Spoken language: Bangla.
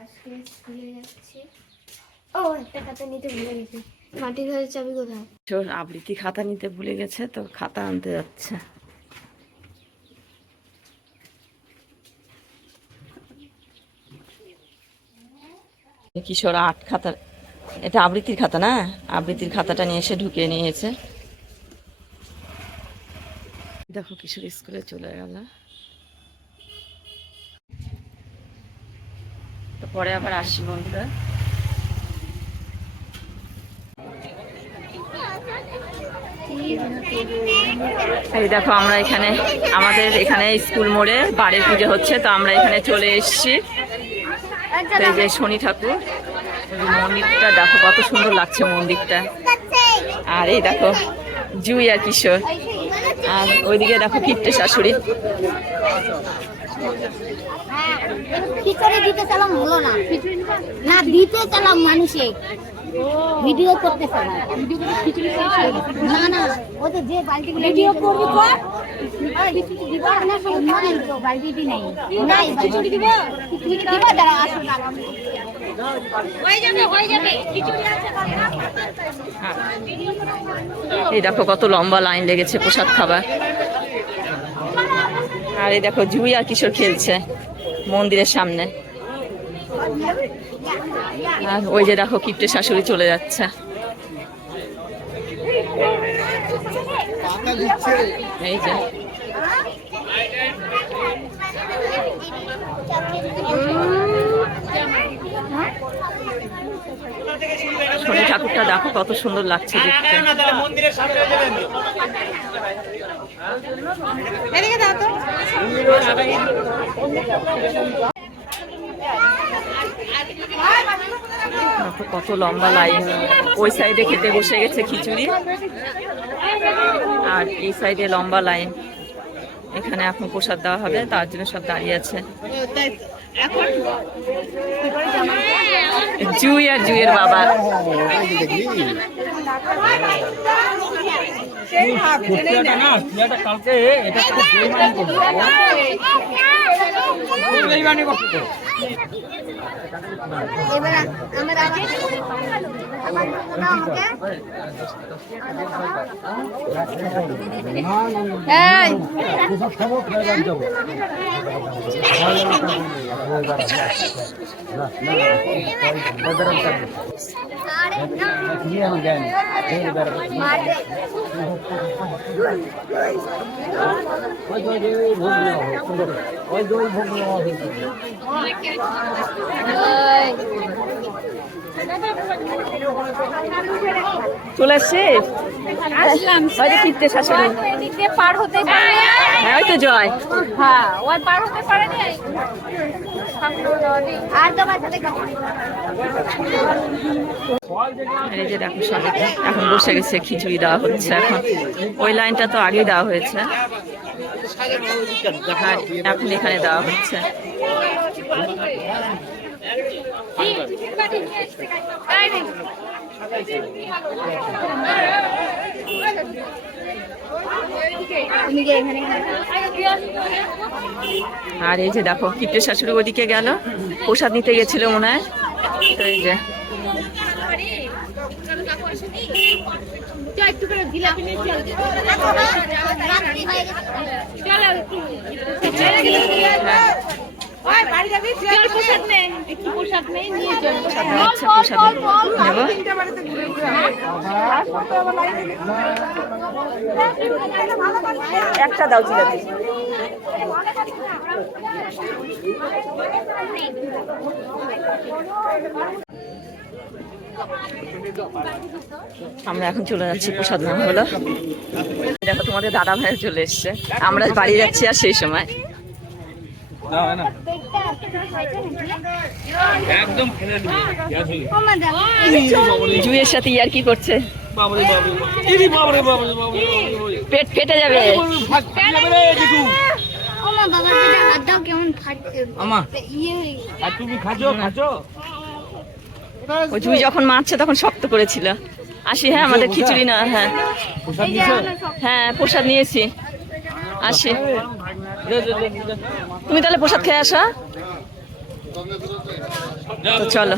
আজকে স্কুলে যাচ্ছি। ও একটা খাতা নিতে ভুলে গেছি। মাটির ঘরের চাবি কোথায়? আবৃত্তি খাতা নিতে ভুলে গেছে, তো খাতা আনতে যাচ্ছে। কিশোর আর্ট খাতা, এটা আবৃত্তির খাতা না? আবৃত্তির খাতাটা নিয়ে এসে ঢুকিয়ে নিয়েছে। দেখো কিশোর স্কুলে চলে গেল। তো পরে আবার আসি বন্ধুরা। এই দেখো আমরা এখানে, আমাদের এখানে স্কুল মোড়ে বাড়ির পুজো হচ্ছে, তো আমরা এখানে চলে এসেছি। এই যে শনি ঠাকুর মন্দিরটা দেখো কত সুন্দর লাগছে মন্দিরটা। আর এই দেখো জুই আর কিশোর, আর ওইদিকে দেখো কিপ্টে শাশুড়ি। খিচুড়ি দিতে চালাম হলো না, না দিতে চালাম মানুষে ভিডিও করতে চালাম। না না ওতে যে বালতিগুলো ভিডিও করবি কর, খিচুড়ি দিবা না সব নাই তো বালতি নাই, নাই খিচুড়ি দিবা, খিচুড়ি দিবা দাঁড়া আসো দাঁড়া হয়ে যাবে খিচুড়ি আছে। এই দেখো কত লম্বা লাইন লেগেছে প্রসাদ খাবার। আর এই দেখো জুই আর কিশোর খেলছে মন্দিরের সামনে। আর ওই যে দেখো কিপ্টে শাশুড়ি চলে যাচ্ছে। এই যে শনি ঠাকুরটা দেখো কত সুন্দর লাগছে দেখতে। কত লম্বা লাইন। ওই সাইডে খেতে বসে গেছে খিচুড়ি, আর এই সাইডে লম্বা লাইন। এখানে এখন প্রসাদ দেওয়া হবে, তার জন্য সব দাঁড়িয়ে আছে। জুই আর জুইয়ের বাবা। চলে এসছি, শাশুড়ি পার হতে হ্যাঁ ওই তো জয়। হ্যাঁ ওই পার হতে পারেনি আর তোমার সাথে এই যে দেখো সব এখন বসে গেছে, খিচুড়ি দেওয়া হচ্ছে। এখন ওই লাইনটা তো আগেই দেওয়া হয়েছে, এখন এখানে দেওয়া হচ্ছে। আর এই যে দেখো কিপ্টে শাশুড়ি ওদিকে গেল, প্রসাদ নিতে গেছিল মনে হয়। তো এই যে একটা দাও জিলাপি। আমরা এখন চলে যাচ্ছি প্রসাদ নেওয়া হলো। দেখো তোমাদের দাদা ভাই চলে এসছে, আমরা বাড়ি যাচ্ছি আর সেই সময়। জুয়ের সাথে ইয়ার কি করছে, পেট ফেটে যাবে। ওই জুই যখন মারছে তখন শক্ত করেছিল। আসি, হ্যাঁ আমাদের খিচুড়ি না, হ্যাঁ হ্যাঁ প্রসাদ নিয়েছি, আসি। তুমি তাহলে প্রসাদ খেয়ে আসো। তো চলো।